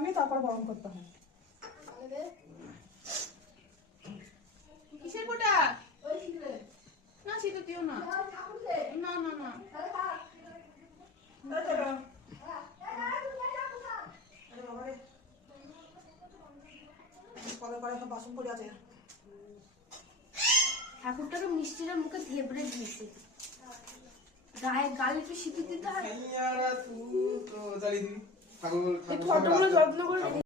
নামিয়ে তারপর গরম করতে হয়। কিসের ফোঁটা? না সেটা দিও না, না না না। বাসন পড়ে আছে। ঠাকুরটাকে মিষ্টিটার মুখে ধেবড়ে দিয়েছে, গায়ে গালে একটু সিঁদুর দিতে হয়। যত্ন করে